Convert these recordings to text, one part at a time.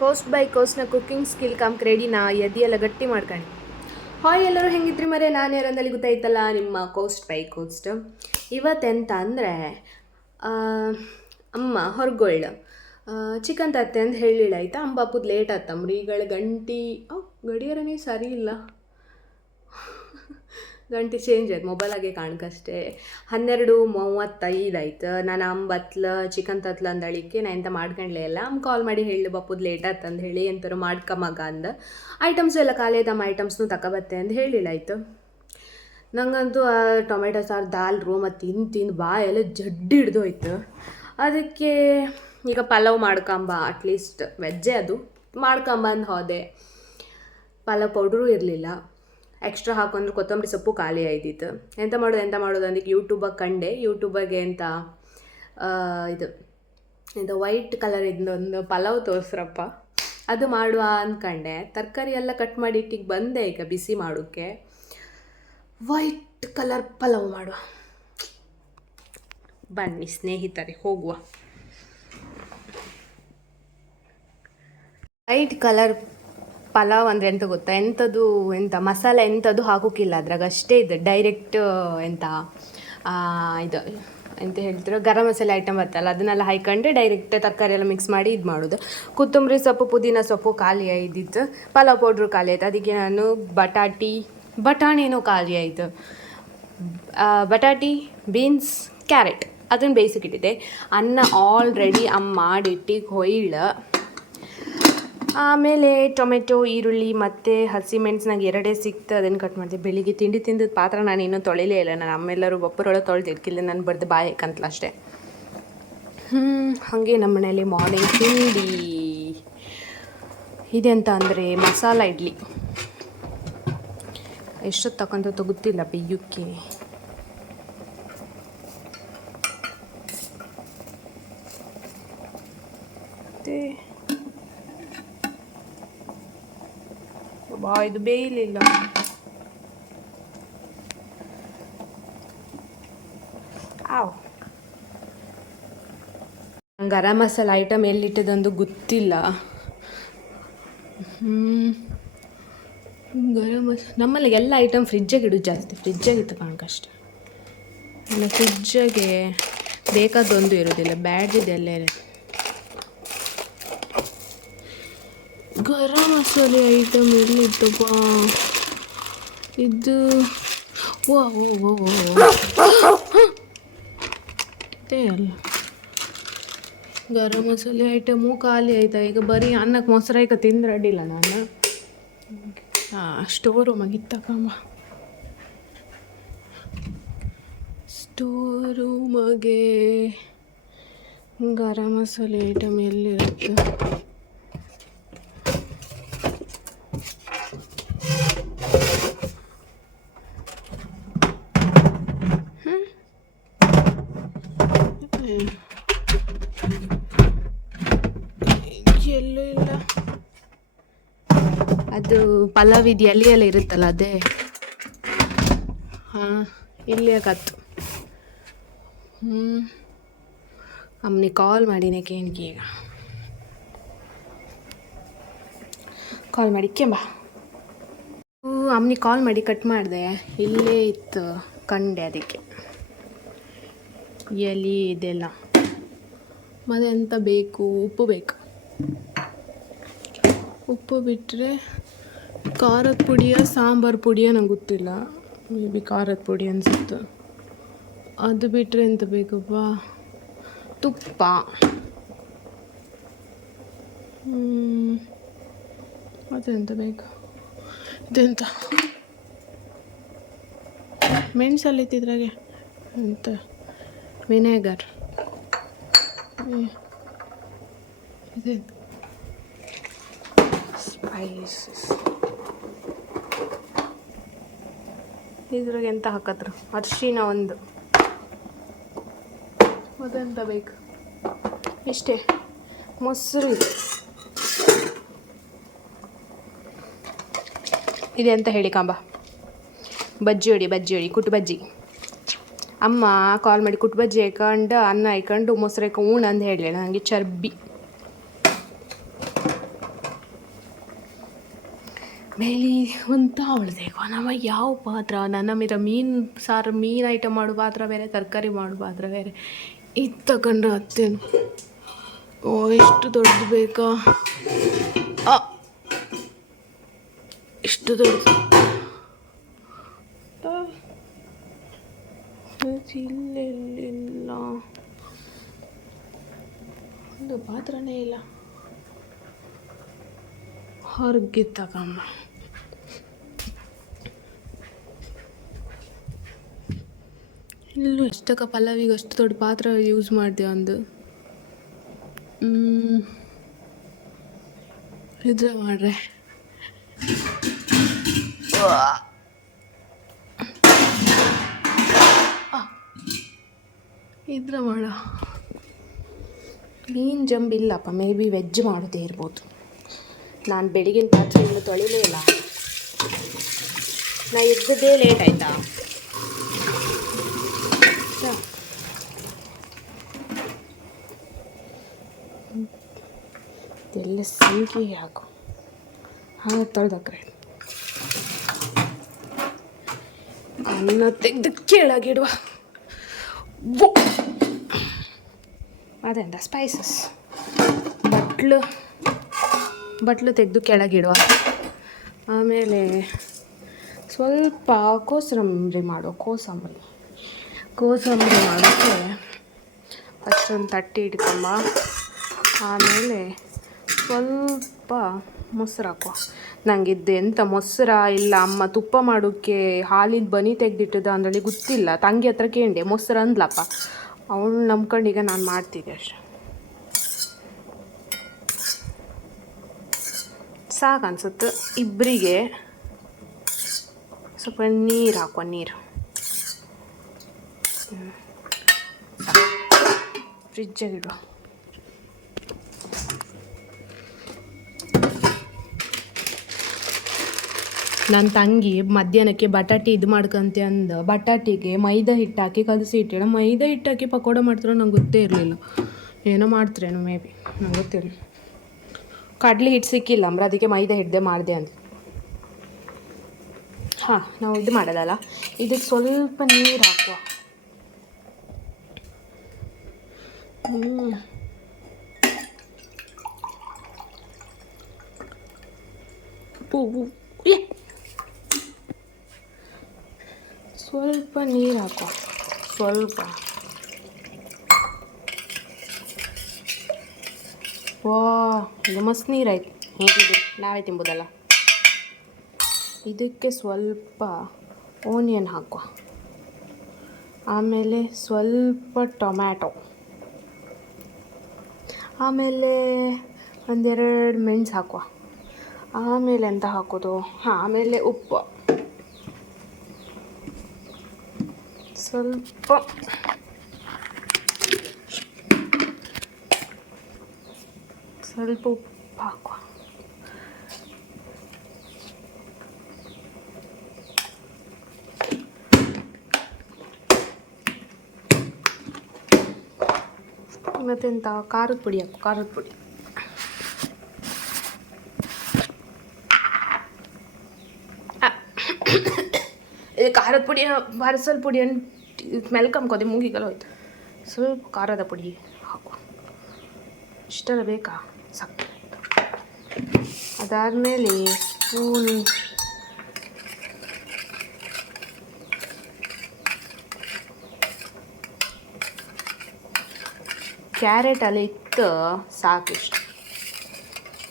Coast by ಕೋಸ್ಟ್ನ cooking skill come ರೆಡಿನಾ ಎದಿ ಎಲ್ಲ ಗಟ್ಟಿ ಮಾಡ್ಕೊಂಡು ಹಾಯ್ ಎಲ್ಲರೂ ಹೆಂಗಿದ್ರಿ ಮರೆ ನಾನು ಯಾರಂದಲ್ಲಿ ಗೊತ್ತಾಯ್ತಲ್ಲ ನಿಮ್ಮ ಕೋಸ್ಟ್ ಬೈ ಕೋಸ್ಟ್ ಇವತ್ತೆಂತ ಅಂದರೆ ಅಮ್ಮ ಹೊರಗೊಳ್ಳು ಚಿಕನ್ ತತ್ತೆ ಅಂತ ಹೇಳಿಲ್ಲ ಆಯ್ತಾ ಅಂಬಾಪುದು ಲೇಟ್ ಆತಂಬ್ರಿ ಈಗಳ ಗಂಟಿ ಗಡಿಯಾರನೇ ಸರಿ ಇಲ್ಲ ಗಂಟೆ ಚೇಂಜ್ ಆಯ್ತು ಮೊಬೈಲಾಗೆ ಕಾಣ್ಕಷ್ಟೇ 12:35 ಆಯ್ತು ನಾನು ಅಂಬತ್ಲ ಚಿಕನ್ ತತ್ಲ ಅಂದಳಿಕೆ ನಾ ಎಂತ ಮಾಡ್ಕೊಂಡ್ಲೇ ಇಲ್ಲ ಅಮ್ಮ ಕಾಲ್ ಮಾಡಿ ಹೇಳಿ ಬಪ್ಪುದು ಲೇಟ್ ಆತಂದು ಹೇಳಿ ಎಂಥರು ಮಾಡ್ಕಮಗ ಅಂದ ಐಟಮ್ಸು ಎಲ್ಲ ಖಾಲಿ ಆಯ್ತಮ್ಮ ಐಟಮ್ಸ್ನು ತಗೊಬತ್ತೆ ಅಂತ ಹೇಳಿಲ್ಲ ಆಯ್ತು ನಂಗಂತೂ ಆ ಟೊಮೆಟೊ ಸಾರು ದಾಲ್ ಮತ್ತು ತಿಂದು ಬಾ ಎಲ್ಲ ಜಡ್ಡಿ ಹಿಡ್ದೋಯ್ತು ಅದಕ್ಕೆ ಈಗ ಪಲಾವ್ ಮಾಡ್ಕೊಂಬ ಅಟ್ಲೀಸ್ಟ್ ವೆಜ್ಜೇ ಅದು ಮಾಡ್ಕೊಂಬಂದು ಹೋದೆ ಪಲಾವ್ ಪೌಡ್ರೂ ಇರಲಿಲ್ಲ ಎಕ್ಸ್ಟ್ರಾ ಹಾಕೊಂಡ್ರೆ ಕೊತ್ತಂಬರಿ ಸೊಪ್ಪು ಖಾಲಿ ಆಯ್ತಿತ್ತು ಎಂತ ಮಾಡೋದು ಅದಕ್ಕೆ ಯೂಟ್ಯೂಬಾಗೆ ಕಂಡೆ ಯೂಟ್ಯೂಬಾಗೆ ಅಂತ ಇದು ವೈಟ್ ಕಲರ್ ಒಂದು ಪಲಾವ್ ತೋರಿಸ್ರಪ್ಪ ಅದು ಮಾಡುವ ಅಂದ್ಕೊಂಡೆ ತರಕಾರಿ ಎಲ್ಲ ಕಟ್ ಮಾಡಿ ಇಟ್ಟಿಗೆ ಬಂದೆ ಈಗ ಬಿಸಿ ಮಾಡೋಕ್ಕೆ ವೈಟ್ ಕಲರ್ ಪಲಾವ್ ಮಾಡುವ ಬನ್ನಿ ಸ್ನೇಹಿತರೆ ಹೋಗುವ ವೈಟ್ ಕಲರ್ ಪಲಾವ್ ಅಂದರೆ ಎಂತ ಗೊತ್ತಾ ಎಂಥ ಮಸಾಲೆ ಎಂಥದ್ದು ಹಾಕೋಕ್ಕಿಲ್ಲ ಅದ್ರಾಗ ಅಷ್ಟೇ ಇದೆ ಡೈರೆಕ್ಟ್ ಇದು ಎಂತ ಹೇಳ್ತೀರೋ ಗರಂ ಮಸಾಲೆ ಐಟಮ್ ಬರ್ತಲ್ಲ ಅದನ್ನೆಲ್ಲ ಹಾಕೊಂಡೆ ಡೈರೆಕ್ಟ್ ತರಕಾರಿ ಎಲ್ಲ ಮಿಕ್ಸ್ ಮಾಡಿ ಇದು ಮಾಡೋದು ಕೊತ್ತಂಬರಿ ಸೊಪ್ಪು ಪುದೀನ ಸೊಪ್ಪು ಖಾಲಿ ಆಯ್ದಿತ್ತು ಪಲಾವ್ ಪೌಡ್ರು ಖಾಲಿ ಆಯ್ತು ಅದಕ್ಕೆ ನಾನು ಬಟಾಣಿನೂ ಖಾಲಿ ಆಯಿತು ಬಟಾಟಿ ಬೀನ್ಸ್ ಕ್ಯಾರೆಟ್ ಅದನ್ನು ಬೇಯಿಸಿಟ್ಟಿದ್ದೆ ಅನ್ನ ಆಲ್ರೆಡಿ ಮಾಡಿಟ್ಟಿಗೆ ಹೊಯ್ಳು ಆಮೇಲೆ ಟೊಮೆಟೊ ಈರುಳ್ಳಿ ಮತ್ತು ಹಸಿಮೆಣಸು ನಂಗೆ ಎರಡೇ ಸಿಕ್ತು ಅದನ್ನು ಕಟ್ ಮಾಡಿದೆ ಬೆಳಿಗ್ಗೆ ತಿಂಡಿ ತಿಂದಿದ್ದ ಪಾತ್ರ ನಾನು ಇನ್ನೂ ತೊಳಿಲೇ ಇಲ್ಲ ನಾನು ಅಮ್ಮೆಲ್ಲರೂ ಒಬ್ಬರೊಳಗೆ ತೊಳೆದು ಇಡ್ಕಿಲ್ಲ ನಾನು ಬರ್ದು ಬಾಯಿ ಕಂತಲ ಅಷ್ಟೇ ಹಾಗೆ ನಮ್ಮ ಮನೇಲಿ ಮಾರ್ನಿಂಗ್ ತಿಂಡಿ ಇದೆಂತ ಅಂದರೆ ಮಸಾಲ ಇಡ್ಲಿ ಎಷ್ಟೊತ್ತು ತಗೊಂತ ಗೊತ್ತಿಲ್ಲ ಬೇಯೋಕ್ಕೆ ಮತ್ತು ಇದು ಬೇಯಲಿಲ್ಲ ಗರಂ ಮಸಾಲ ಐಟಮ್ ಎಲ್ಲಿಟ್ಟದಂದು ಗೊತ್ತಿಲ್ಲ ಗರಂ ಮಸಾಲ ನಮ್ಮಲ್ಲಿ ಎಲ್ಲ ಐಟಮ್ ಫ್ರಿಜ್ಜಾಗೆ ಇಡೋದು ಜಾಸ್ತಿ ಫ್ರಿಜ್ಜಾಗಿತ್ತು ಕಾಣಕಷ್ಟೆ ಇಲ್ಲ ಫ್ರಿಜ್ಜಾಗೆ ಬೇಕಾದೊಂದು ಇರೋದಿಲ್ಲ ಬ್ಯಾಡ್ದಿದೆಲ್ಲ ಇರುತ್ತೆ ಗರಂ ಮಸಾಲೆ ಐಟಮ್ ಎಲ್ಲಿತ್ತಪ್ಪ ಇದು ಅದೇ ಅಲ್ಲ ಗರಂ ಮಸಾಲೆ ಐಟಮು ಖಾಲಿ ಆಯ್ತಾ ಈಗ ಬರೀ ಅನ್ನಕ್ಕೆ ಮೊಸರೈಕ ತಿಂದ್ರೆ ಅಡ್ಡಿಲ್ಲ ನಾನು ಸ್ಟೋರ್ ರೂಮಾಗಿ ತಗೊಂಬ ಸ್ಟೋರ್ ರೂಮಾಗೆ ಗರಂ ಮಸಾಲೆ ಐಟಮ್ ಎಲ್ಲಿರುತ್ತೆ ಎಲ್ಲೂ ಇಲ್ಲ ಅದು ಪಲಾವ್ ಇದು ಎಲೆಯೆಲ್ಲ ಇರುತ್ತಲ್ಲ ಅದೇ ಇಲ್ಲಿ ಯಾಕತ್ತು ಅಮ್ಮನಿಗೆ ಕಾಲ್ ಮಾಡಿನೇ ಕೇನ್ಕಿ ಈಗ ಕಾಲ್ ಮಾಡಿ ಕೆಂಬ ಅಮ್ಮನಿಗೆ ಕಾಲ್ ಮಾಡಿ ಕಟ್ ಮಾಡಿದೆ ಇಲ್ಲೇ ಇತ್ತು ಕಂಡೆ ಅದಕ್ಕೆ ಎಲೆ ಇದೆಲ್ಲ ಮತ್ತು ಎಂತ ಬೇಕು ಉಪ್ಪು ಬೇಕು ಉಪ್ಪು ಬಿಟ್ಟರೆ ಖಾರದ ಪುಡಿಯ ಸಾಂಬಾರು ಪುಡಿಯ ನಂಗೆ ಗೊತ್ತಿಲ್ಲ ಮೇ ಬಿ ಖಾರದ ಪುಡಿ ಅನಿಸುತ್ತೆ ಅದು ಬಿಟ್ಟರೆ ಎಂತ ಬೇಕಪ್ಪ ತುಪ್ಪ ಮತ್ತೆಂತ ಬೇಕು ಇದೆಂತ ಮೆಣಸಲ್ಲಿ ಇತ್ತಿದ್ರಾಗೆ ಎಂತ ವಿನೆಗರ್ ಇದೆಂತ ಸ್ಪೈಸಸ್ ಇದ್ರಾಗ ಎಂತ ಹಾಕತ್ರ ಅರಿಶಿನ ಒಂದು ಅದೆಂತ ಬೇಕು ಇಷ್ಟೇ ಮೊಸರು ಇದೆ ಅಂತ ಹೇಳಿ ಕಾಂಬ ಬಜ್ಜಿ ಹೊಡಿ ಕುಟ್ಟು ಬಜ್ಜಿ ಅಮ್ಮ ಕಾಲ್ ಮಾಡಿ ಕುಟ್ಟು ಬಜ್ಜಿ ಹಾಕೊಂಡು ಅನ್ನ ಹಾಕೊಂಡು ಮೊಸರು ಹಾಕೊಂಡು ಉಣ್ಣು ಅಂತ ಹೇಳಿ ನನಗೆ ಚರ್ಬಿ ಮೇಲಿ ಅಂತ ಅವಳದೇಗೋ ನಮ್ಮ ಯಾವ ಪಾತ್ರ ನನ್ನ ಮೇಲೆ ಮೀನು ಸಾರು ಮೀನು ಐಟಮ್ ಮಾಡೋ ಪಾತ್ರ ಬೇರೆ ತರಕಾರಿ ಮಾಡೋ ಪಾತ್ರ ಬೇರೆ ಇದು ತಗೊಂಡ್ರೆ ಅತ್ತೇನು ಓ ಇಷ್ಟು ದೊಡ್ಡದು ಬೇಕಾ ಇಷ್ಟು ದೊಡ್ಡದು ಇಲ್ಲೆಲ್ಲ ಒಂದು ಪಾತ್ರನೇ ಇಲ್ಲ ಹೊರಗೆ ತಗೊಂಬ ಇಲ್ಲೂ ಎಷ್ಟಕ್ಕ ಪಲ್ಲವಿಗೆ ಅಷ್ಟು ದೊಡ್ಡ ಪಾತ್ರ ಯೂಸ್ ಮಾಡಿದೆ ಒಂದು ಇದ್ರೆ ಮಾಡ್ರೆ ಇದ್ರೆ ಮಾಡ ಕ್ಲೀನ್ ಜಂಬ್ ಇಲ್ಲಪ್ಪ ಮೇ ಬಿ ವೆಜ್ ಮಾಡೋದೇ ಇರ್ಬೋದು ನಾನು ಬೆಳಗಿನ ಪಾತ್ರೆ ಇನ್ನೂ ತೊಳಿಲೇ ಇಲ್ಲ ನಾ ಎದ್ದದ್ದೇ ಲೇಟ್ ಆಯಿತಾ ಎಲ್ಲ ಸಿಂಕಿ ಹಾಕು ಹಾಗೆ ತೊಳೆದಕ್ರೆ ಅನ್ನ ತೆಗೆದು ಕೆಳಗಿಡುವ ಅದೆಂತ ಸ್ಪೈಸಸ್ ಬಟ್ಲು ತೆಗೆದು ಕೆಳಗಿಡುವ ಆಮೇಲೆ ಸ್ವಲ್ಪ ಕೋಸಂಬರಿ ಕೋಸಂಬರಿ ಮಾಡೋಕ್ಕೆ ಫಸ್ಟ್ ಒಂದು ತಟ್ಟೆ ಇಟ್ಕೊಂಬ ಆಮೇಲೆ ಸ್ವಲ್ಪ ಮೊಸರು ಹಾಕುವ ನನಗಿದ್ದು ಎಂಥ ಮೊಸರ ಇಲ್ಲ ಅಮ್ಮ ತುಪ್ಪ ಮಾಡೋಕ್ಕೆ ಹಾಲಿನ ಬನಿ ತೆಗೆದಿಟ್ಟದ ಅಂದ್ರಲ್ಲಿ ಗೊತ್ತಿಲ್ಲ ತಂಗಿ ಹತ್ರ ಕೇಂಡೆ ಮೊಸರು ಅಂದ್ಲಪ್ಪ ಅವಳು ನಂಬ್ಕೊಂಡು ಈಗ ನಾನು ಮಾಡ್ತಿದ್ದೆ ಅಷ್ಟೆ ಸಾಕನ್ಸುತ್ತೆ ಇಬ್ಬರಿಗೆ ಸ್ವಲ್ಪ ನೀರು ಹಾಕುವ ನೀರು ಫ್ರಿಜ್ಜಾಗಿ ಇಡುವ ನನ್ನ ತಂಗಿ ಮಧ್ಯಾಹ್ನಕ್ಕೆ ಬಟಾಟೆ ಇದು ಮಾಡ್ಕೊಂತೆ ಅಂದ ಬಟಾಟಿಗೆ ಮೈದಾ ಹಿಟ್ಟು ಹಾಕಿ ಕಲಸಿ ಇಟ್ಟಿಡ ಮೈದಾ ಹಿಟ್ಟು ಹಾಕಿ ಪಕೋಡ ಮಾಡ್ತಾರೋ ನಂಗೆ ಗೊತ್ತೇ ಇರಲಿಲ್ಲ ಏನೋ ಮಾಡ್ತಾರೇನೋ ಮೇ ಬಿ ನಂಗೆ ಗೊತ್ತಿರಲಿಲ್ಲ ಕಡ್ಲೆ ಹಿಟ್ಟು ಸಿಕ್ಕಿಲ್ಲ ಅಂದ್ರೆ ಅದಕ್ಕೆ ಮೈದಾ ಹಿಡ್ದೆ ಮಾಡಿದೆ ಅಂತ ಹಾಂ ನಾವು ಇದು ಮಾಡೋದಲ್ಲ ಇದಕ್ಕೆ ಸ್ವಲ್ಪ ನೀರು ಹಾಕುವ ಸ್ವಲ್ಪ ನೀರು ಹಾಕುವ ಸ್ವಲ್ಪ ವಾ ಇದು ಮಸ್ತ್ ನೀರಾಯ್ತು ಹೇಗಿದೆ ನಾವೇ ತಿಂಬೋದಲ್ಲ ಇದಕ್ಕೆ ಸ್ವಲ್ಪ ಓನಿಯನ್ ಹಾಕುವ ಆಮೇಲೆ ಸ್ವಲ್ಪ ಟೊಮ್ಯಾಟೊ ಆಮೇಲೆ ಒಂದೆರಡು ಮೆಣಸು ಹಾಕುವ ಆಮೇಲೆ ಎಂತ ಹಾಕೋದು ಆಮೇಲೆ ಉಪ್ಪು ಸ್ವಲ್ಪ ಉಪ್ಪು ಹಾಕುವ ಮತ್ತೆಂತ ಖಾರದ ಪುಡಿ ಹಾಕು ಖಾರದ ಪುಡಿ ಖಾರದ ಪುಡಿ ಸ್ವಲ್ಪ ಪುಡಿಯನ್ನು ಮೆಲ್ಕಂಕೋದೆ ಮೂಗಿಗೆಲ್ಲ ಹೋಯ್ತು ಸ್ವಲ್ಪ ಖಾರದ ಪುಡಿ ಹಾಕು ಇಷ್ಟೆಲ್ಲ ಬೇಕಾ ಸಾಕು ಅದಾದಮೇಲೆ ಸ್ಪೂನ್ ಕ್ಯಾರೆಟ್ ಅಲ್ಲಿ ಇತ್ತು ಸಾಕಿಷ್ಟು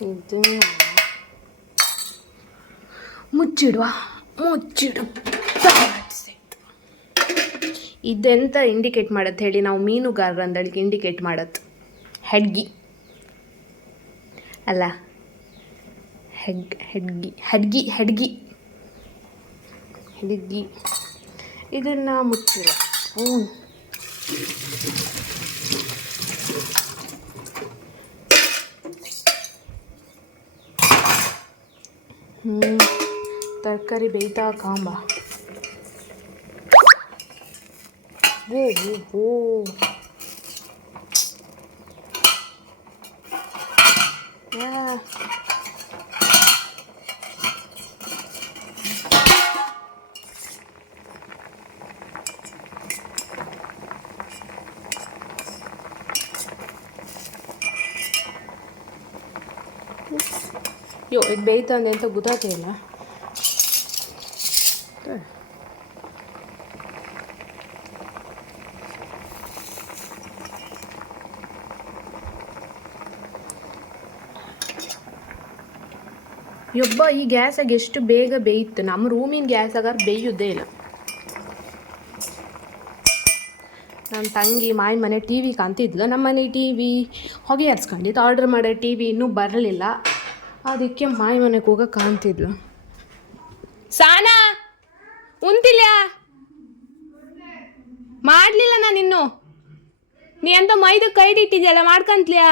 ಇದನ್ನು ಮುಚ್ಚಿಡು ಇದೆಂತ ಇಂಡಿಕೇಟ್ ಮಾಡತ್ತೆ ಹೇಳಿ ನಾವು ಮೀನುಗಾರರು ಅಂದಳಿಗೆ ಇಂಡಿಕೇಟ್ ಮಾಡತ್ತೆ ಹೆಡ್ಗಿ ಅಲ್ಲ ಹೆಡ್ಗಿ ಇದನ್ನು ಮುಚ್ಚಿಡುವ ಸ್ಪೂನ್ ತರಕಾರಿ ಬೇಯ್ತಾ ಕಾಂಬ ಓ ಅಯ್ಯೋ ಇದು ಬೇಯ್ತಂದೆ ಅಂತ ಗೊತ್ತಾಗ್ತೇ ಇಲ್ಲ. ಯೊಬ್ಬ ಈ ಗ್ಯಾಸಾಗ ಎಷ್ಟು ಬೇಗ ಬೇಯ್ತು. ನಮ್ಮ ರೂಮಿನ ಗ್ಯಾಸಾಗ ಬೇಯೋದೇ ಇಲ್ಲ. ನನ್ನ ತಂಗಿ ಮಾಯಿ ಮನೆ ಟಿ ವಿ ಕಾಣ್ತಿದ್ಲು. ನಮ್ಮ ಮನೆ ಟಿ ವಿ ಹೊಗೆ ಹರ್ಸ್ಕೊಂಡಿತ್ತು. ಆರ್ಡ್ರ್ ಮಾಡೋ ಟಿ ವಿ ಇನ್ನೂ ಬರಲಿಲ್ಲ. ಅದಕ್ಕೆ ಮಾಯಿ ಮನೆಗೆ ಹೋಗೋಕೆ ಕಾಣ್ತಿದ್ಲು. ಸಾನಾ ಉಂತಿಲ್ಲ ಮಾಡಲಿಲ್ಲ ನಾನು ಇನ್ನು. ನೀ ಅಂತ ಮೈದು ಕೈದಿಟ್ಟಿದ್ಯಲ್ಲ ಮಾಡ್ಕೊಂತ್ಲ್ಯಾ?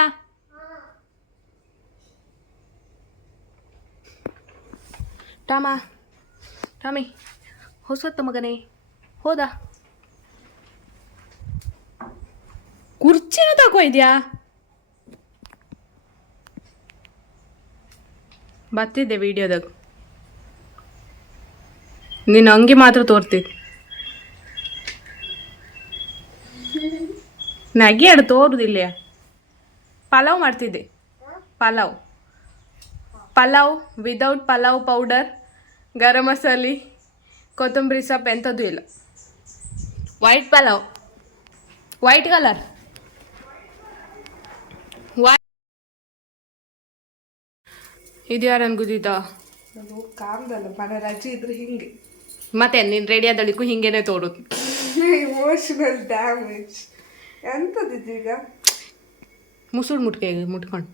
ಟಾಮಿ ಹೊಸತ್ತ ಮಗನೇ ಹೋದ. ಕುರ್ಚಿನ ತಗೋಯ್ದ್ಯಾ? ಬರ್ತಿದ್ದೆ ವಿಡಿಯೋದಾಗ. ನೀನು ಹಂಗೆ ಮಾತ್ರ ತೋರ್ತಿದ್ದೆ. ನಗೆ ಅಡು ತೋರುದಿಲ್ಲ. ಪಲಾವ್ ಮಾಡ್ತಿದ್ದೆ. ಪಲಾವ್ ವಿದೌಟ್ ಪಲಾವ್ ಪೌಡರ್, ಗರಂ ಮಸಾಲೆ, ಕೊತ್ತಂಬರಿ ಸೊಪ್ಪು ಎಂಥದ್ದು ಇಲ್ಲ. White pulao, white colour. ಇದು ಯಾರು ಅನ್ಗುದಿದ್ದ? ಕಾಮ್ದಲ್ಲ ಮನೆ ರಜೆ ಇದ್ರೆ ಹಿಂಗೆ. ಮತ್ತೆ ನೀನು ರೆಡಿ ಆದಳಿಗೂ ಹಿಂಗೇನೆ ತೋರುದು. ಇಮೋಷನಲ್ ಡ್ಯಾಮೇಜ್ ಎಂಥದಿದ್ದೀಗ? ಮುಸುಡು ಮುಟ್ಕೊಂಡು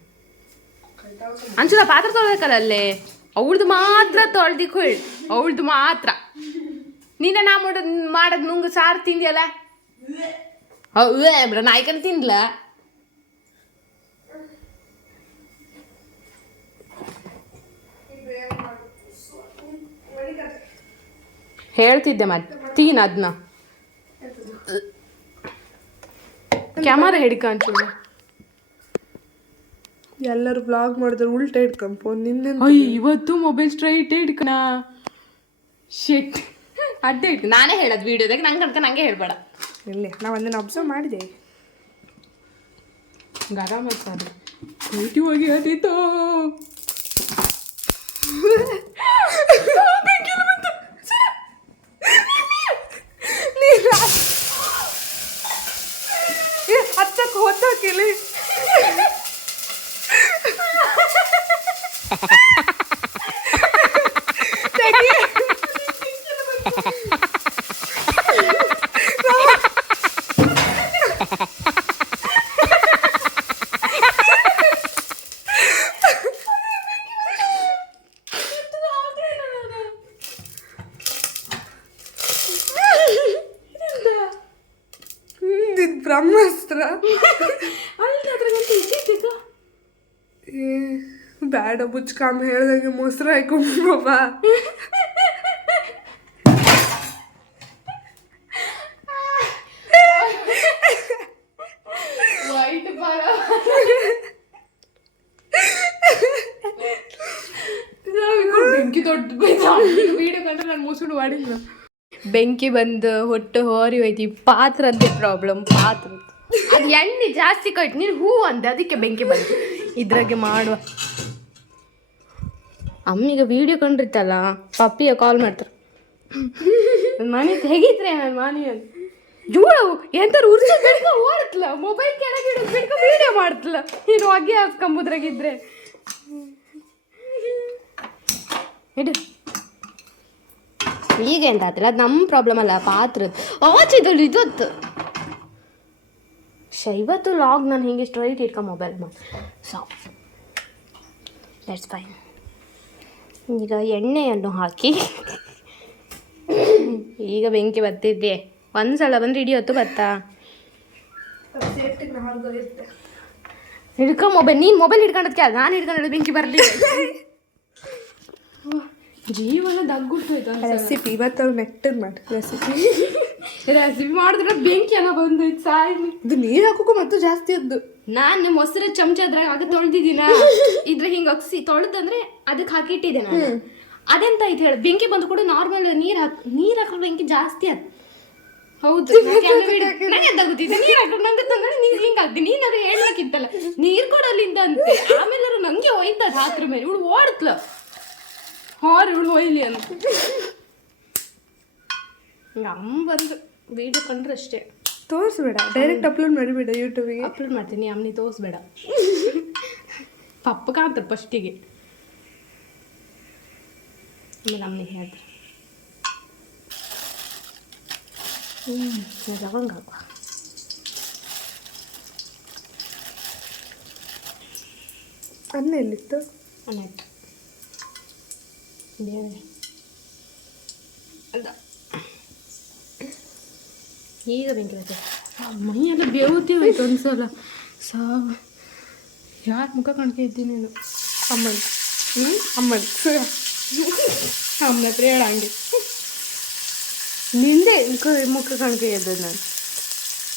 ಅಂಚುಲ ಪಾತ್ರ ತೊಳ್ಬೇಕಲ್ಲ ಅಲ್ಲೇ. ಅವಳ್ದು ಮಾತ್ರ ತೊಳ್ದಿಕ್ ಹೇಳಿ, ಅವಳ್ದು ಮಾತ್ರ. ನೀನ ನಾ ಮಾಡೋದು ನುಂಗು ಸಾರು ತಿಂದಿಯಲ್ಲ. ಬಿಡ ನಾಯ್ಕನ ತಿನ್ಲ. ಹೇಳ್ತಿದ್ದೆ ಮತ್ತೀನ ಅದನ್ನ ಕ್ಯಾಮರಾ ಹಿಡ್ಕ ಅಂಚು. ಎಲ್ಲರೂ ಬ್ಲಾಗ್ ಮಾಡಿದ್ರೆ ಉಲ್ಟಾ ಇಟ್ಕೊಂಡ್ ನಿನ್ನೆ ಇವತ್ತು ಮೊಬೈಲ್ ಸ್ಟ್ರೈಟ್ ಇಟ್ಕಣ. ಶೆಟ್ ಅಡ್ಡ ಇಟ್ಕ. ನಾನೇ ಹೇಳೋದು ವಿಡಿಯೋದಾಗ. ನಂಗೆ ಕಣ್ಕ ನಂಗೆ ಹೇಳ್ಬೇಡ. ಇಲ್ಲೇ ನಾವು ಅದನ್ನು ಅಬ್ಸರ್ವ್ ಮಾಡಿದೆ. ಗರಂ ಮಸಾಲೆ ನೀಟಿ ಹೋಗಿ ಅದಿತ್ತು. ಹತ್ತಕ್ಕೆ ಹೊತ್ತಕ್ಕಿಲಿ ಬ್ರಹ್ಮಾಸ್ತ್ರ. ಬೇಡ ಬುಚ್ಕಾಮ್ ಹೇಳ್ದಂಗೆ ಮೊಸರು ಹಾಕೊಂಬ. ಬೆಂಕಿ ದೊಡ್ಡ ವಿಡಿಯೋ ಕಂಡ್ರೆ ನಾನು ಮುಸುಡು ಮಾಡಿಲ್ಲ. ಬೆಂಕಿ ಬಂದು ಹೊಟ್ಟೆ ಹೋರಿ ಹೋಯ್ತು. ಈ ಪಾತ್ರದ್ದೇ ಪ್ರಾಬ್ಲಮ್. ಪಾತ್ರ ಅದು ಎಣ್ಣೆ ಜಾಸ್ತಿ ಕಟ್. ನೀನು ಹೂ ಅಂದೆ ಅದಕ್ಕೆ ಬೆಂಕಿ ಬಂತು. ಇದ್ರಾಗೆ ಮಾಡುವ ಅಮ್ಮಿಗ ವಿಡಿಯೋ ಕಂಡಿರ್ತಲ್ಲ, ಪಪ್ಪಿಯ ಕಾಲ್ ಮಾಡ್ತಾರೆ. ಮನೆ ಹೇಗಿದ್ರೆ ನಾನು ಮನೆ ಜೂಳು ಎಂತಾರು ಉರ್ಸ ಬಿಡ್ಕ ಓಡತ್ಲ. ಮೊಬೈಲ್ ಕೆಳಗೆ ಬಿಡ್ಕ ವಿಡಿಯೋ ಮಾಡ್ತಲ್ಲ. ನೀನು ಹೊಗೆ ಹಾಸ್ಕೊಂಬುದ್ರಾಗಿದ್ರೆ ಇಡು. ಈಗ ಎಂತ ಆತಿಲ್ಲ, ಅದು ನಮ್ಮ ಪ್ರಾಬ್ಲಮ್ ಅಲ್ಲ, ಪಾತ್ರದ ಆಚಿದಳು ಇದೊತ್ತು. ಇವತ್ತು ಲಾಗ್ ನಾನು ಹಿಂಗೆ ಸ್ಟ್ರೈಟ್ ಇಟ್ಕೊಂಡು ಮೊಬೈಲ್ ಸೊ ದಟ್ಸ್ ಫೈನ್. ಈಗ ಎಣ್ಣೆಯನ್ನು ಹಾಕಿ ಈಗ ಬೆಂಕಿ ಬತ್ತಿದ್ದೆ. ಒಂದ್ಸಲ ಬಂದ್ರೆ ಇಡೀ ಹೊತ್ತು ಬತ್ತಾ ಹಿಡ್ಕೊ ಮೊಬೈಲ್. ನೀನು ಮೊಬೈಲ್ ಹಿಡ್ಕೊಂಡದ್ಕೆ ನಾನು ಹಿಡ್ಕೊಂಡು ಬೆಂಕಿ ಬರಲಿ. ಜೀವನ ದಗ್ಗುಟ್ಟೋಯ್ತು. ರೆಸಿಪಿ ಇವತ್ತು ಅವ್ರು ನೆಟ್ಟದ್ ಮಾಡಿ ರೆಸಿಪಿ ಮಾಡಿದ್ರೆ ಬೆಂಕಿ ಎಲ್ಲ ಬಂದೋಯ್ತು. ಸಾಯಿ ಇದು ನೀರು ಹಾಕೋಕ್ಕೂ ಮತ್ತು ಜಾಸ್ತಿ ಅದ್ದು. ನಾನು ಮೊಸರು ಚಮಚ ಅದ್ರಾಗ ಆಗ ತೊಳೆದಿದ್ದೀನ. ಇದ್ರ ಹಿಂಗೆ ಅಕ್ಸಿ ತೊಳೆದಂದ್ರೆ ಅದಕ್ಕೆ ಹಾಕಿಟ್ಟಿದ್ದೆ ನಾನು. ಅದೆಂತ ಆಯ್ತು ಹೇಳಿ, ಬೆಂಕಿ ಬಂದು ಕೂಡ ನಾರ್ಮಲ್ ನೀರು ಹಾಕೊಂಡು ಬೆಂಕಿ ಜಾಸ್ತಿ ಆಯ್ತು. ಹೌದು ನಂಗೆ ಎದ್ದಾಗುತ್ತಿದ್ದೆ ನೀರು ಹಾಕೊಂಡು ನಂಗೆ ತಂದ್ರೆ ನೀರು ಹಿಂಗೆ ಹಾಕ್ತೀನಿ. ನೀನಾದ್ರೆ ಹೇಳಕ್ಕಿತ್ತಲ್ಲ ನೀರು ಕೊಡಲಿಂದ ಅಂತೆ. ಆಮೇಲೆ ನಂಗೆ ಹೋಯ್ತದ ಹಾಕ್ರ ಮೇಲೆ ಇವಳು ಓಡ್ತ್ಲ ಹಾರು ಇವಳು ಹೋಯ್ಲಿ ಅಂತ ಹಿಂಗೆ ಅಮ್ಮ ಬಂದು ವೀಡಿಯೋ ಕಂಡ್ರೆ ಅಷ್ಟೇ ತೋರಿಸ್ಬೇಡ, ಡೈರೆಕ್ಟ್ ಅಪ್ಲೋಡ್ ಮಾಡಿಬಿಡ ಯೂಟ್ಯೂಬಿಗೆ. ಅಪ್ಲೋಡ್ ಮಾಡ್ತೀನಿ, ಅಮ್ಮನಿ ತೋರಿಸ್ಬೇಡ. ಪಪ್ಪ ಕಾಂತಾರೆ ಫಸ್ಟಿಗೆ, ಆಮೇಲೆ ಅಮ್ಮನಿಗೆ ಹೇಳ್ತಾರೆ. ಲವಂಗ ಹಾಕುವ. ಅನ್ನ ಎಲ್ಲಿತ್ತು? ಆಯ್ತು ಬೇರೆ ಅಲ್ಲ ಈಗ ಬೆಂಕಿ ಬರ್ತದೆ. ಮೈಯೆಲ್ಲ ಬೇವುತಿ ಹೋಯ್ತು ಒಂದ್ಸಲ ಸಾವು. ಯಾಕೆ ಮುಖ ಕಾಣ್ಕೆ ಇದ್ದೀನಿ ನಾನು? ಅಮ್ಮನ್ ಅಮ್ಮನ್ ಅಮ್ಮನ ಹತ್ರ ಹೇಳಂಗೆ ನಿಂದೆ ಮುಖ ಕಾಣ್ಕೆ ಎದ್ದದ್ದು ನಾನು.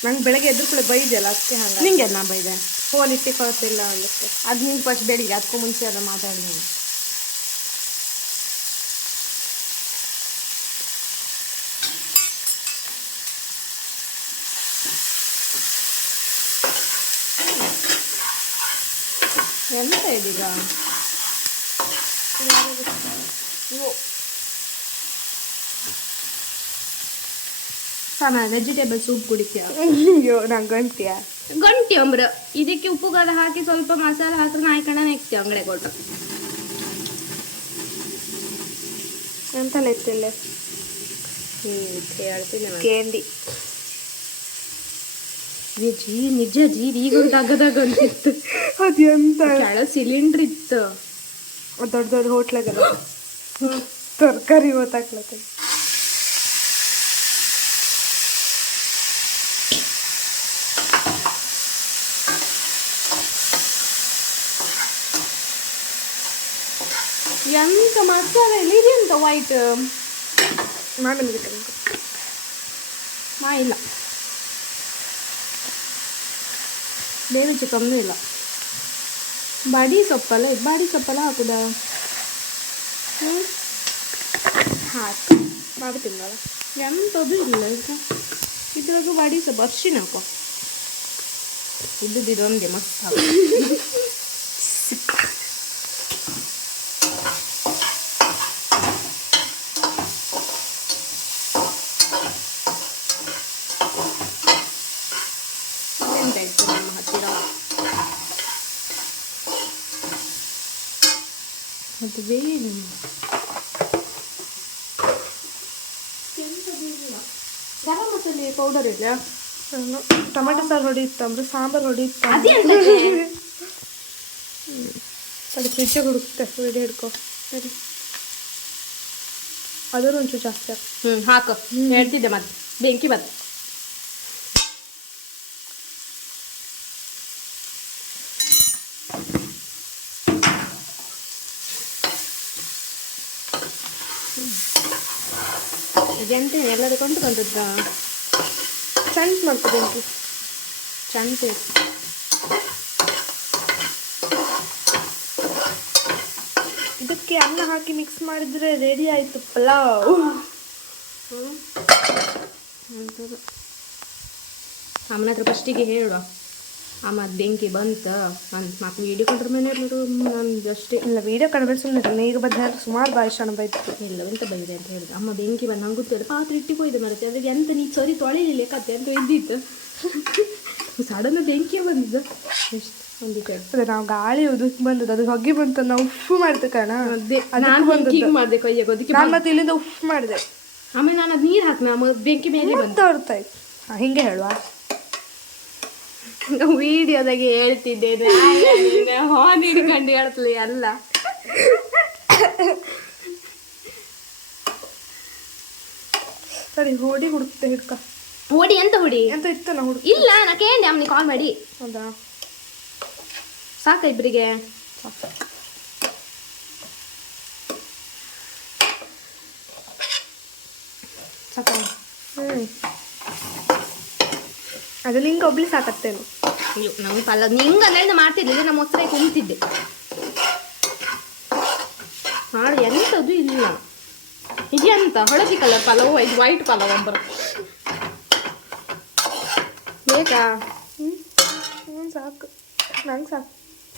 ನಂಗೆ ಬೆಳಗ್ಗೆ ಎದ್ದು ಕೂಡ ಬೈದೆಯಲ್ಲ ಅದಕ್ಕೆ ಹಂಗೆ. ನಿಂಗೆ ನಾ ಬೈದೆ ಫೋನ್ ಇಟ್ಟು ಕೊಡ್ತಿಲ್ಲ ಅವಳಕ್ಕೆ. ಅದು ನಿಂಗೆ ಫಸ್ಟ್ ಬೆಳಿಗ್ಗೆ ಅದಕ್ಕೂ ಮುಂಚೆ ಎಲ್ಲ ಮಾತಾಡಿ ನಾನು. ಎಂತ ಇದೀಗ ಸಾಮಾನ್ಯ ವೆಜಿಟೇಬಲ್ ಸೂಪ್ ಕುಡಿತೀಯ? ಅಯ್ಯೋ ನಂಗೆ ಗಂಟಿಯ ಗಂಟಿ ಅಂಬ್ರ ಇದಕ್ಕೆ ಉಪ್ಪುಗಾದ ಹಾಕಿ ಸ್ವಲ್ಪ ಮಸಾಲೆ ಹಾಕಿದ್ರೆ ನಾಯ್ಕಂಡ ನೆಕ್ತಿ ಅಂಗಡಿ ಕೊಟ್ಟು ಎಂತಲ್ಲ ಇತ್ತಿಲ್ಲ ಹೇಳ್ತೀನಿ ಕೇಂಡಿ ಜೀ ನಿಜ ಜೀ ಈಗ ತಗದಾಗ ಅಂತಿತ್ತು. ಅದು ಎಂತ ಕೆಳ ಸಿಲಿಂಡ್ರ್ ಇತ್ತು ದೊಡ್ಡ ದೊಡ್ಡ ಹೋಟ್ಲಾಗಲ್ಲ ತರಕಾರಿ ಓತಾಕ್ಲತ್ತ. ಎಂತ ಮಸಾಲೆ ಇಲ್ಲ ಇದೆಂತ ವೈಟ್ ಮಾಡಿ ಮಾ ಇಲ್ಲ ಬೇವಿನ ಕಮ್ಮಿ ಇಲ್ಲ. ಬಾಡಿ ಸೊಪ್ಪಲ್ಲ ಇದು, ಬಾಡಿ ಸೊಪ್ಪಲ್ಲ ಹಾಕುದ? ಹಾಕು ಮಾಡಿ ತಿನ್ನಲ್ಲ. ಎಂಥದ್ದು ಇಲ್ಲ ಈಗ ಇದ್ರಾಗ ಬಾಡಿ ಸೊಪ್ಪು ಅರ್ಶಿನ ಹಾಕೋ. ಇದೊಂದೇ ಮಸ್ತ್ ಹಾಕು. ಎಂತ ಇತ್ತು ನಮ್ಮ ಹತ್ತಿರ ಮತ್ತು ಬೇರೆ ಗರಂ ಮಸಾಲೆ ಪೌಡರ್ ಇಲ್ಲ. ಟೊಮೆಟೊ ಸಾರು ಹೊಡಿಯಿತ್ತು ಅಂದ್ರೆ ಸಾಂಬಾರು ಹೊಡಿಯಿತ್ತು. ಅದು ಫ್ರಿಜ್ಜಿಗೆ ಹುಡುಕ್ತೆ ವಿಡಿಯೋ ಹಿಡ್ಕೊ. ಸರಿ ಅದರ ಒಂಚೂರು ಜಾಸ್ತಿ ಹಾಕು ಹೇಳ್ತಿದ್ದೆ ಮತ್ತೆ ಬೆಂಕಿ ಬತ್ತು. ಇದೆಂತ ಎಲ್ಲರೂ ಕೊಂಡು ಬಂದದ್ದ ಸಣ್ಣ ಮಾಡ್ತದೆ ಬೆಂಕಿ ಚಂದ. ಇದಕ್ಕೆ ಅನ್ನ ಹಾಕಿ ಮಿಕ್ಸ್ ಮಾಡಿದ್ರೆ ರೆಡಿ ಆಯಿತು ಪಲಾವ್. ಅಮ್ಮನ ಹತ್ರ ಫಸ್ಟಿಗೆ ಹೇಳುವ ಅಮ್ಮ ಅದು ಬೆಂಕಿ ಬಂತ ಅಂತ ಮತ್ತೆ ವೀಡಿಯೋ ಕಂಡ್ರ ಮೇಲೆ ನಾನು ಅಷ್ಟೇ ಇಲ್ಲ ವೀಡಿಯೋ ಕಡಿಮೆ ಸುಮ್ಮನೆ ಈಗ ಬಂದ ಸುಮಾರು ಭಾಷಣ ಬೈತು. ಇಲ್ಲವಂತ ಬೈದೆ ಅಂತ ಹೇಳಿದೆ. ಅಮ್ಮ ಬೆಂಕಿ ಬಂದು ನಂಗೆ ಗೊತ್ತಿಲ್ಲ ಪಾತ್ರೆ ಇಟ್ಟಿಗೋಯ್ದೆ ಮರತ್ತೆ ಅದಕ್ಕೆ ಎಂತ ನೀ ಸರಿ ತೊಳಿಲಿಲ್ಲ ಕತ್ತೆ ಅಂತ ಇದ್ದಿತ್ತು. ಸಡನ್ ಬೆಂಕಿ ಬಂದಿದ್ದು ಎಷ್ಟು ಒಂದಿಟ್ಟು ಅದೇ ನಾವು ಗಾಳಿ ಉದಕ್ಕೆ ಬಂದದ್ದು ಅದು ಹೊಗೆ ಬಂತು ನಾವು ಉಪ್ಪು ಮಾಡ್ದೆ ಕಾಣ. ನಾನು ಹಿಂಗೆ ಮಾಡಿದೆ ಕೈಯಾಗ ಅದಕ್ಕೆ ನಾನು ಮತ್ತೆ ಇಲ್ಲಿಂದ ಉಪ್ಪು ಮಾಡಿದೆ. ಆಮೇಲೆ ನಾನು ಅದು ನೀರು ಹಾಕಿನ ಬೆಂಕಿ ಮೇಲೆ ಬಂತು. ತೋರ್ತಾಯ್ತು ಹಿಂಗೆ ಹೇಳುವ ವಿಡಿಯೋದಾಗೆ ಹೇಳ್ತಿದ್ದೆ ಹಾನ್ ಹಿಡ್ಕೊಂಡು ಹೇಳ್ತದೆ ಎಲ್ಲ. ಸರಿ ಹೊಡಿ ಹುಡುಕ್ತೆ ಹಿಡ್ಕ. ಹೊಡಿ ಎಂತ ಹೊಡಿ ಎಂತ ಇತ್ತು ನಾ ಹುಡುಕ್ ಇಲ್ಲ ನಾ ಕೇಳಿ ಅಮ್ಮನಿಗೆ ಕಾಲ್ ಮಾಡಿ. ಹೌದಾ ಸಾಕ ಇಬ್ಬರಿಗೆ ಸಾಕ. ಅದು ನಿಂಗೆ ಒಬ್ಳಿ ಸಾಕತ್ತೇನು? ಅಯ್ಯೋ ನಮ್ಗೆ ಪಲ್ಲ ನಿಂಗೆ ಅಂದ್ರೆ ಮಾಡ್ತಿದ್ದಿಲ್ಲ ನಮ್ಮ ಮೊಸರೇ ಕುಂತಿದ್ದೆ ಮಾಡಿ ಎಂಥದ್ದು ಇಲ್ಲ. ಇದೆಂತ ಹಳದಿ ಕಲರ್ ಪಲಾವ್ ಇದು ವೈಟ್ ಪಲಾವ್ ಅಂಬರು ಬೇಕಾ? ಸಾಕು ನಂಗೆ ಸಾಕು.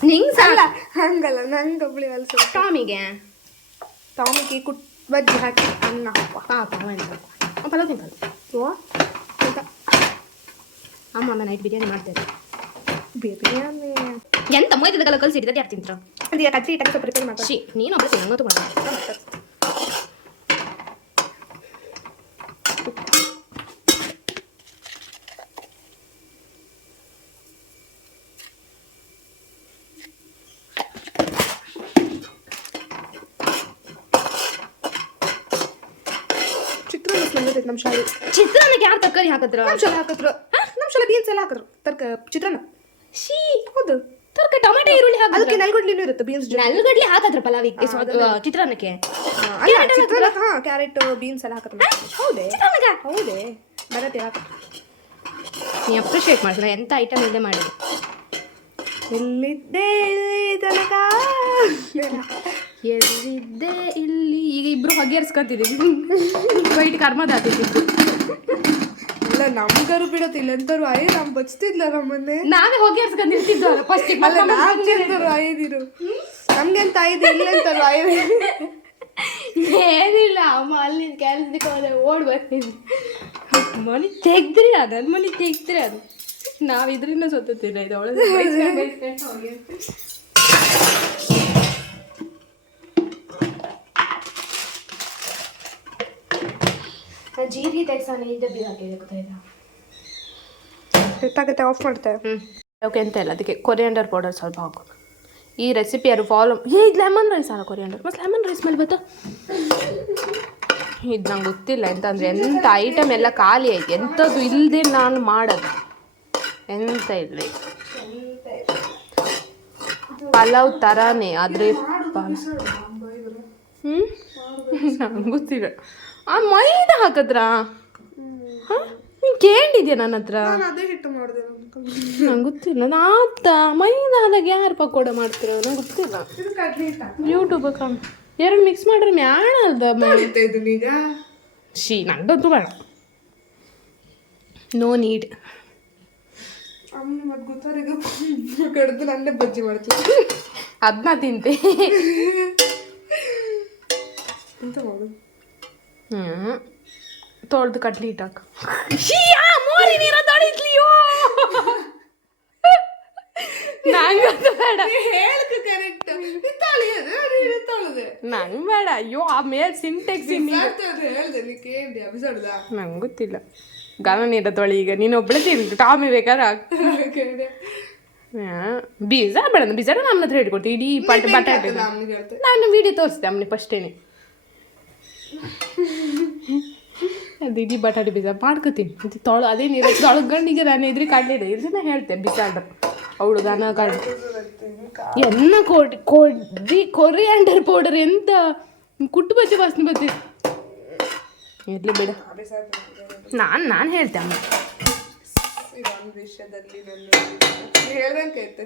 ನಿಂಗೆ ಅಲ್ಲ ಹಂಗಲ್ಲ ನಂಗೆ ಒಬ್ಳಿ ಅಲ್ಸ ಟಾಮಿಗೆ ಟಾಮಿಗೆ ಬಜ್ಜಿ ಹಾಕಿ ಅನ್ನ ಪಾಪ ಪಲಾವ್ ತಿಂತಲ್ಲ ಓ ಅಂತ ಅಮ್ಮ ನೈಟ್ ಬಿರಿಯಾನಿ ಮಾಡ್ತೇವೆ ಬಿರಿಯಾನಿ ಎಂತ ಮೈದದಲ್ಲ ಕಲ್ಸಿಟ್ಟಿದ್ದೆ ಯಾರು ತಿಂತ್ರ ಅದೀಗ ಕಚ್ಚಿ ಇಟ್ಟಾಗ ಸ್ವಲ್ಪ ಪ್ರಿಪೇರ್ ಮಾಡ್ತಾರೆ ಶಿ ನೀನು ಒಬ್ಬರು ನಂಗಂತೂ ಮಾಡ ಚಿತ್ರಾನ್ನ ಸ್ಮೆಲ್ ಬರ್ತೈತೆ ನಮ್ಮ ಶಾಲೆ ಚಿತ್ರಾನ್ನಕ್ಕೆ ಯಾರು ತರಕಾರಿ ಹಾಕಿದ್ರ ನಮ್ಮ ಶಾಲೆ ಹಾಕಿದ್ರು ನಮ್ಮ ಶಾಲೆ ಬೀನ್ಸ್ ಎಲ್ಲ ಹಾಕಿದ್ರು ಚಿತ್ರಾನ್ನ ಶೀ ಹೌದು ತರಕಾರಿ ಟೊಮೆಟೊ ಈರುಳ್ಳಿ ಹಾಕಿದ್ರ ಅದಕ್ಕೆ ನೆಲ್ಗಡ್ಲಿನೂ ಇರುತ್ತೆ ಬೀನ್ಸ್ ನಲ್ಗಡ್ಲಿ ಹಾಕಿದ್ರ ಪಲಾವಿಗೆ ಚಿತ್ರಾನ್ನಕ್ಕೆ ಕ್ಯಾರೆಟ್ ಬೀನ್ಸ್ ಎಲ್ಲ ಹಾಕತ್ರ ಹೌದೇ ಚಿತ್ರಾನ್ನಗ ಹೌದೇ ಬರತ್ತೆ ಹಾಕ ನೀ ಅಪ್ರಿಷಿಯೇಟ್ ಮಾಡ್ತೀರ ಎಂತ ಐಟಮ್ ಇಲ್ಲೇ ಮಾಡಿದೆ ಎಲ್ಲಿದ್ದೆ ತನಕ ಎಲ್ಲಿದ್ದೆ ಇಲ್ಲಿ ಈಗ ಇಬ್ರು ಹೊಗೆರ್ಸ್ಕೊಂತಿದ್ದೀವಿ ವೈಟ್ ಕರ್ಮದ ಹಾಕಿದ್ದು ಇಲ್ಲ ನಮ್ಗಾರು ಬಿಡತ್ತಿಲ್ಲ ಎಂತಾರು ಅಯ್ಯ ನಮ್ ಬಚ್ತಿದ್ಲ ನಮ್ಮನ್ನೇ ನಾವೇ ಹೊಗೆರ್ಸ್ಕೊಂಡಿರ್ತಿದ್ವು ಫಸ್ಟ್ ಅಲ್ಲ ನಾವ್ ಐದಿರು ನಮ್ಗೆ ಅಂತ ಐದು ಇಲ್ಲ ಅಂತಾರು ಏನಿಲ್ಲ ಅಮ್ಮ ಅಲ್ಲಿ ಕೆಲಸಕ್ಕೆ ಹೋದೆ ಓಡ್ ಬರ್ತೀನಿ ಮನೆ ತೆಗ್ದ್ರಿ ನನ್ನ ಮನೆ ತೆಗ್ದ್ರಿ ಅದು ನಾವು ಇದರಿಂದ ಸೊತ್ತಿಲ್ಲ ಇದು ಅವಳೇ ಜೀರಿಗೆ ತೆಗ್ಸಾನ ಇದೆ ಬಿಡಾಕೆ ಗೊತ್ತಾಯ್ತಾ ಎಷ್ಟಾಗುತ್ತೆ ಆಫ್ ಮಾಡ್ತೇವೆ ಓಕೆ ಎಂತ ಇಲ್ಲ ಅದಕ್ಕೆ ಕೊರಿಯಾಂಡರ್ ಪೌಡರ್ ಸ್ವಲ್ಪ ಹಾಕು ಈ ರೆಸಿಪಿ ಯಾರು ಫಾಲೋ ಇದು ಲೆಮನ್ ರೈಸ್ ಅಲ್ಲ ಕೊರಿಯಾಂಡರ್ ಮತ್ತು ಲೆಮನ್ ರೈಸ್ ಮೇಲೆ ಬತ್ತು ಇದು ನಂಗೆ ಗೊತ್ತಿಲ್ಲ ಎಂತ ಅಂದರೆ ಎಂಥ ಐಟಮ್ ಎಲ್ಲ ಖಾಲಿ ಐತಿ ಎಂಥದ್ದು ಇಲ್ಲದೆ ನಾನು ಮಾಡೋದು ಎಂತ ಇಲ್ಲ ಪಲಾವ್ ಥರನೇ ಆದರೆ ನಂಗೆ ಗೊತ್ತಿಲ್ಲ ಆ ಮೈದಾ ಹಾಕದ್ರಾ ಹಾಂ ನೀನು ಕೇಳಿದ್ಯಾ ನನ್ನ ಹತ್ರ ಅದೇ ಹಿಟ್ಟು ಮಾಡಿದೆ ನಂಗೆ ಗೊತ್ತಿಲ್ಲ ಆತ ಮೈದಾದಾಗ ಯಾರು ಪಕೋಡ ಮಾಡ್ತಿರೋ ನಂಗೆ ಗೊತ್ತಿಲ್ಲ ಇದು ಕಡ್ಲಿ ಹಿಟ್ಟ ಯೂಟ್ಯೂಬ್ ಎರಡು ಮಿಕ್ಸ್ ಮಾಡ್ರೆ ಮ್ಯಾಣ ಅದ ಇದು ಈಗ ಶೀ ನಂಗಂತೂ ಬೇಡ ನೋ ನೀಡ್ ಅಮ್ಮ ಮತ್ತೆ ಗೊತ್ತಾರಿಗೆ ಕಡ್ದು ನನ್ನೇ ಬಜ್ಜಿ ಮಾಡ್ತೀನಿ ಅದನ್ನ ತಿಂತೆ ಎಂತ ಮಾಡೋದು ತೊಳ್ದು ಕಡ್ಲಿ ಇಟ್ಟಾಕ ಮೋರಿ ನೀರ ತೊಳಿದ್ಲಿಯೋ ನಂಗಂತೂ ಬೇಡ ಹೇಳ್ತು ಕರೆಕ್ಟ್ ತೊಳೆದೆ ನಂಗೆ ಬೇಡ ಅಯ್ಯೋ ಆ ಮೇಲೆ ಸಿಂಟೆಕ್ಸ್ ಹೇಳ್ದೆ ನೀ ಕೇಳಿ ಅಭಿಸಡ್ದ ನಂಗೆ ಗೊತ್ತಿಲ್ಲ ಗನ ನೀರ ತೊಳಿ ಈಗ ನೀನು ಒಬ್ಬಳೆ ತಿಂದು ಟಾಮಿ ಬೇಕಾದ್ರೆ ಬೀಜ ಬೇಡ ಬೀಜ ನಮ್ಮ ಹತ್ರ ಹಿಡ್ಕೊಡ್ತೀವಿ ಇಡೀ ಬಟಾಟೆ ನಾನು ವಿಡಿಯೋ ತೋರಿಸ್ದೆ ಅಮ್ಮನೆ ಫಸ್ಟೇನೆ ಅದು ಇಡೀ ಬಟಾಟೆ ಬೀಜ ಮಾಡ್ಕೋತೀನಿ ಅದೇ ನೀರು ತೊಳಗಣ್ಣಿಗೆ ನಾನು ಎದುರು ಕಾಡಲಿದೆ ಇದನ್ನ ಹೇಳ್ತೆ ಬಿಸಾಡ್ರು ಅವಳು ದನ ಕಾಡು ಎನ್ನ ಕೊರಿಯಾಂಡರ್ ಪೌಡರ್ ಎಂತ ಕುಟ್ಟು ಬಜ್ಜಿ ವಾಸನೆ ಬರ್ತಿತ್ತು ಇರ್ಲಿ ಬಿಡ ನಾನು ಹೇಳ್ತೆ ಅಮ್ಮ ಇದೊಂದು ವಿಷಯದಲ್ಲಿ ಹೇಳ್ದಂಕೈತೆ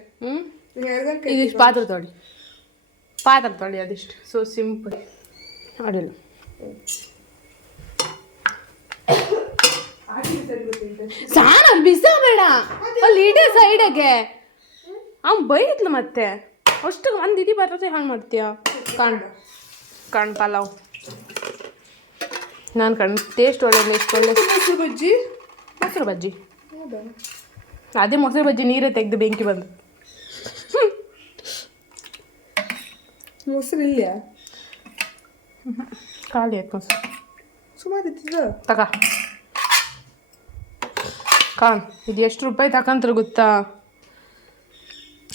ಇದಿಷ್ಟು ಪಾತ್ರೆ ತೊಳಿ ಅದಿಷ್ಟು ಸೊ ಸಿಂಪಲ್ ಅಡಿಲ್ಲ ಸಾನ ಬಿಸ ಬೇಡ ಅಲ್ಲಿ ಇಡೀ ಸೈಡಗೆ ಅವ್ನು ಬೈದ್ಲು ಮತ್ತೆ ಅಷ್ಟು ಒಂದು ಇಡೀ ಬರೋದೇ ಹಾಳು ಮಾಡ್ತೀಯ ಕಣ್ ಪಲಾವ್ ನಾನು ಟೇಸ್ಟ್ ಒಳ್ಳೆ ಇಷ್ಟು ಒಳ್ಳೆ ಮೊಸರು ಬಜ್ಜಿ ಅದೇ ಮೊಸರು ಬಜ್ಜಿ ನೀರೇ ತೆಗೆದು ಬೆಂಕಿ ಬಂದು ಮೊಸರು ಇಲ್ಲ ಖಾಲಿ ಆಯ್ತು ಮೊಸರು ಸುಮಾರು ತಗ ಕಾಣ್ ಇದು ಎಷ್ಟು ರೂಪಾಯಿ ತಗೊಂತಾರೆ ಗೊತ್ತಾ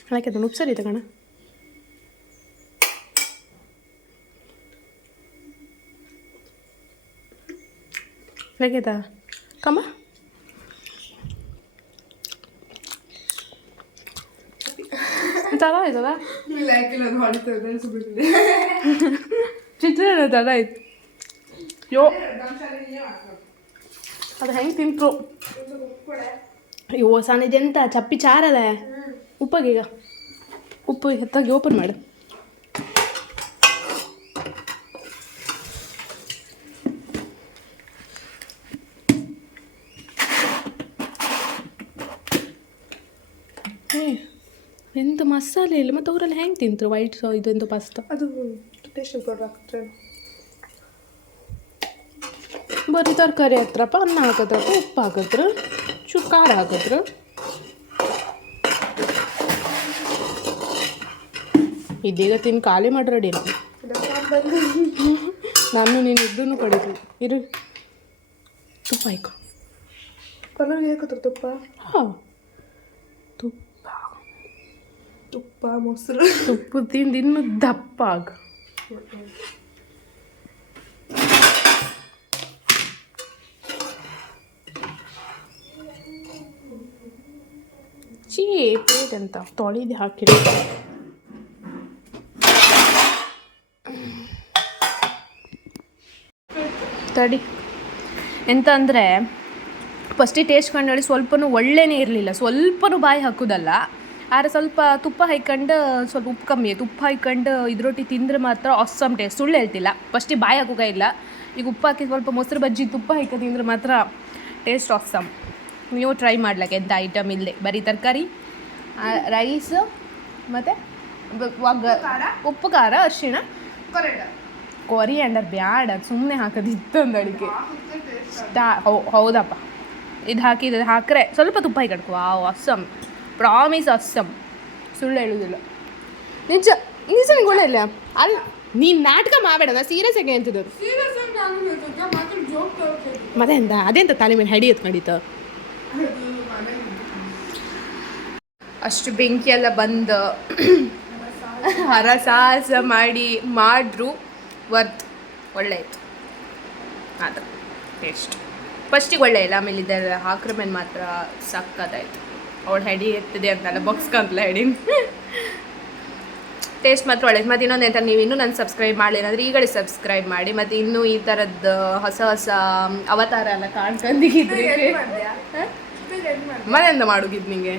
ಯಾಕೆ ಅದು ಉಪ್ಸರಿ ತಗೋಣ ಹೇಗೆದಾ ಕಮ್ಮ ತಡ ಆಯ್ತದ ಚಿತ್ರಾನ್ನ ತಡ ಆಯ್ತು ಯೋ ಅದು ಹೆಂಗೆ ತಿಂತರು ಅಯ್ಯೋ ಸಣ್ಣದೆಂತ ಚಪ್ಪಿ ಚಾರದ ಉಪ್ಪಗೀಗ ಉಪ್ಪು ಎತ್ತಾಗಿ ಓಪನ್ ಮಾಡು ಎಂತ ಮಸಾಲೆ ಇಲ್ಲ ಮತ್ತು ಅವರೆಲ್ಲ ಹೆಂಗೆ ತಿಂತರು ವೈಟ್ ಇದೊಂದು ಪಾಸ್ತಾ ಅದು ಟೇಸ್ಟಿಂಗ್ ಪೌಡರ್ ಹಾಕ್ತಾರೆ. ಬರೀ ತರಕಾರಿ ಹಾಕ್ತ್ರಪ್ಪ, ಅನ್ನ ಹಾಕತ್ರಪ್ಪ, ಉಪ್ಪು ಹಾಕತ್ರ, ಚೂರು ಖಾರ ಹಾಕತ್ರ. ಇದೀಗ ತಿಂದು ಖಾಲಿ ಮಾಡಿ ರೆಡಿ ನಾನು ನೀನು ಇಬ್ಬರೂ ಕಡಿದ್ವಿ. ಇರು ತುಪ್ಪ ಹಾಕೋ. ಪಲಾವ್ಗೆ ಹಾಕೋತಾರೆ ತುಪ್ಪ. ಹಾಂ ತುಪ್ಪ ತುಪ್ಪ ಮೊಸರು ತುಪ್ಪ ತಿಂದು ಇನ್ನೂ ದಪ್ಪ ಆಗ. ಚೀ ಪ್ಲೇಟ್ ಅಂತ ತೊಳಿದು ಹಾಕಿರೋ ತಡಿ. ಎಂತ ಅಂದರೆ ಫಸ್ಟಿಗೆ ಟೇಸ್ಟ್ ಕಂಡು ಸ್ವಲ್ಪನೂ ಒಳ್ಳೆನೇ ಇರಲಿಲ್ಲ, ಸ್ವಲ್ಪನೂ ಬಾಯಿ ಹಾಕೋದಲ್ಲ. ಆದ್ರೆ ಸ್ವಲ್ಪ ತುಪ್ಪ ಹಾಕ್ಕೊಂಡು ಸ್ವಲ್ಪ ಉಪ್ಪು ಕಮ್ಮಿ ಆಯ್ತು. ಉಪ್ಪು ಹಾಕ್ಕೊಂಡು ಇದ್ರೊಟ್ಟಿ ತಿಂದರೆ ಮಾತ್ರ ಆಸಮ್ ಟೇಸ್ಟ್, ಸುಳ್ಳು ಹೇಳ್ತಿಲ್ಲ. ಫಸ್ಟಿಗೆ ಬಾಯಿ ಹಾಕೋಕೆ ಇಲ್ಲ. ಈಗ ಉಪ್ಪು ಹಾಕಿ ಸ್ವಲ್ಪ ಮೊಸರು ಬಜ್ಜಿ ತುಪ್ಪ ಹಾಕಿ ತಿಂದರೆ ಮಾತ್ರ ಟೇಸ್ಟ್ ಆಸಮ್. ನೀವು ಟ್ರೈ ಮಾಡ್ಲಿಕ್ಕೆ ಎಂಥ ಐಟಮ್ ಇಲ್ಲದೆ ಬರೀ ತರಕಾರಿ, ರೈಸ್ ಮತ್ತು ಉಪ್ಪು ಖಾರ ಅರಿಶಿಣ ಕೊರಿಯಾಂಡರ್ ಬ್ಯಾಡ, ಸುಮ್ಮನೆ ಹಾಕೋದಿತ್ತು ಒಂದು ಅಡಿಗೆ ಹೌದಪ್ಪ. ಇದು ಹಾಕಿದ್ರೆ ಸ್ವಲ್ಪ ತುಪ್ಪ ಹಾಕಿ ವಾವ್ ಅಸ್ಸಮ್, ಪ್ರಾಮಿಸ್ ಅಸ್ಸಮ್, ಸುಳ್ಳು ಹೇಳೋದಿಲ್ಲ. ನಿಜ ನಿಜ ನಿಂಗೆ ಇಲ್ಲ ಅಲ್ಲ, ನೀನು ನಾಟಕ ಮಾಡಬೇಡ, ನಾ ಸೀರಿಯಸ್ ಆಗಿ ಅಂತಿದ್ದು. ಮತ್ತೆ ಎಂತ ಅದೆಂತ ತಲೆ ಮೇಲೆ ಹಡಿ ಎತ್ಕೊಂಡಿತ್ತು. ಅಷ್ಟು ಬೆಂಕಿ ಎಲ್ಲ ಬಂದು ಹರಸಾಹಸ ಮಾಡಿದ್ರು ವರ್ತ್, ಒಳ್ಳೆ ಇತ್ತು. ಅದು ಟೇಸ್ಟ್ ಫಸ್ಟಿಗೆ ಒಳ್ಳೆ ಇಲ್ಲ, ಆಮೇಲೆ ಇದೆಲ್ಲ ಹಾಕ್ರ ಮೇಲೆ ಮಾತ್ರ ಸಕ್ಕತ್ತಾಯಿತು. ಅವಳು ಹೆಡಿ ಎತ್ತಿದೆ ಅಂತಲ್ಲ, ಬಾಕ್ಸ್ಕಂತಲ್ಲ ಹೆಡಿ. ಟೇಸ್ಟ್ ಮಾತ್ರ ಒಳ್ಳೆ. ಮತ್ತು ಇನ್ನೊಂದು ಎಂತ, ನೀವು ಇನ್ನೂ ನಾನು ಸಬ್ಸ್ಕ್ರೈಬ್ ಮಾಡಲಿಲ್ಲ ಅಂದರೆ ಈಗಲೇ ಸಬ್ಸ್ಕ್ರೈಬ್ ಮಾಡಿ. ಮತ್ತು ಇನ್ನೂ ಈ ಥರದ್ದು ಹೊಸ ಹೊಸ ಅವತಾರ ಎಲ್ಲ ಕಾಣ್ಕೊಂಡಿದ್ರಿ ಮನೆಯಿಂದ ಮಾಡೋಗಿದ್ದು ನಿಮಗೆ.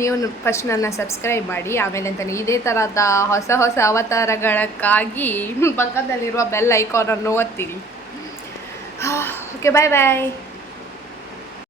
ನೀವು ಫಸ್ಟ್ ನನ್ನ ಸಬ್ಸ್ಕ್ರೈಬ್ ಮಾಡಿ, ಆಮೇಲೆ ಅಂತ ಇದೇ ಥರದ ಹೊಸ ಹೊಸ ಅವತಾರಗಳಕ್ಕಾಗಿ ಪಕ್ಕದಲ್ಲಿರುವ ಬೆಲ್ ಐಕಾನನ್ನು ಒತ್ತಿರಿ. ಓಕೆ ಬಾಯ್ ಬಾಯ್.